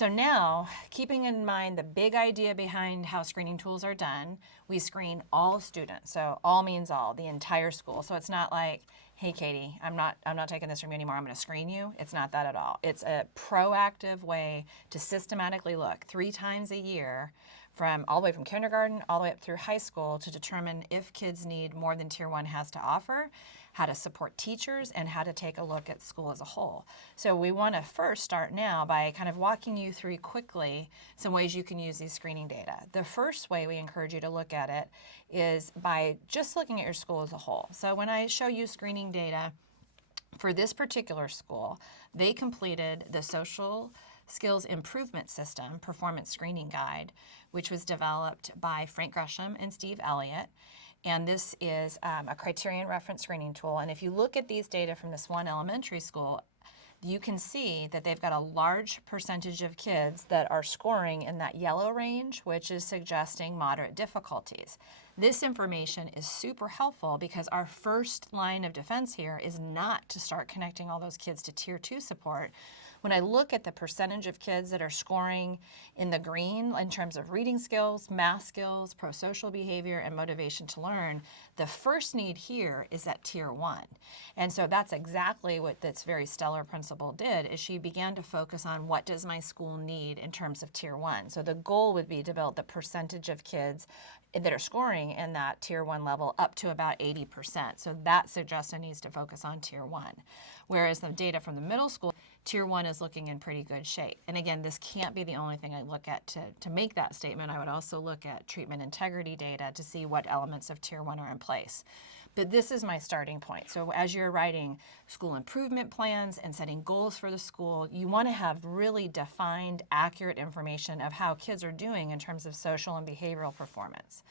So now, keeping in mind the big idea behind how screening tools are done, we screen all students. So all means all, the entire school. So it's not like, hey Katie, I'm not taking this from you anymore. I'm going to screen you. It's not that at all. It's a proactive way to systematically look 3 times a year from all the way from kindergarten all the way up through high school to determine if kids need more than Tier 1 has to offer, how to support teachers, and how to take a look at school as a whole. So we want to first start now by kind of walking you through quickly some ways you can use these screening data. The first way we encourage you to look at it is by just looking at your school as a whole. So when I show you screening data, for this particular school, they completed the Social Skills Improvement System Performance Screening Guide, which was developed by Frank Gresham and Steve Elliott. And this is a criterion reference screening tool. And if you look at these data from this one elementary school, you can see that they've got a large percentage of kids that are scoring in that yellow range, which is suggesting moderate difficulties. This information is super helpful because our first line of defense here is not to start connecting all those kids to Tier 2 support. When I look at the percentage of kids that are scoring in the green in terms of reading skills, math skills, pro-social behavior, and motivation to learn, the first need here is at Tier 1. And so that's exactly what this very stellar principal did, is she began to focus on what does my school need in terms of Tier 1. So the goal would be to build the percentage of kids that are scoring in that Tier 1 level up to about 80%. So that suggestion needs to focus on Tier 1. Whereas the data from the middle school, Tier 1 is looking in pretty good shape. And again, this can't be the only thing I look at to make that statement. I would also look at treatment integrity data to see what elements of Tier 1 are in place. But this is my starting point. So as you're writing school improvement plans and setting goals for the school, you want to have really defined, accurate information of how kids are doing in terms of social and behavioral performance.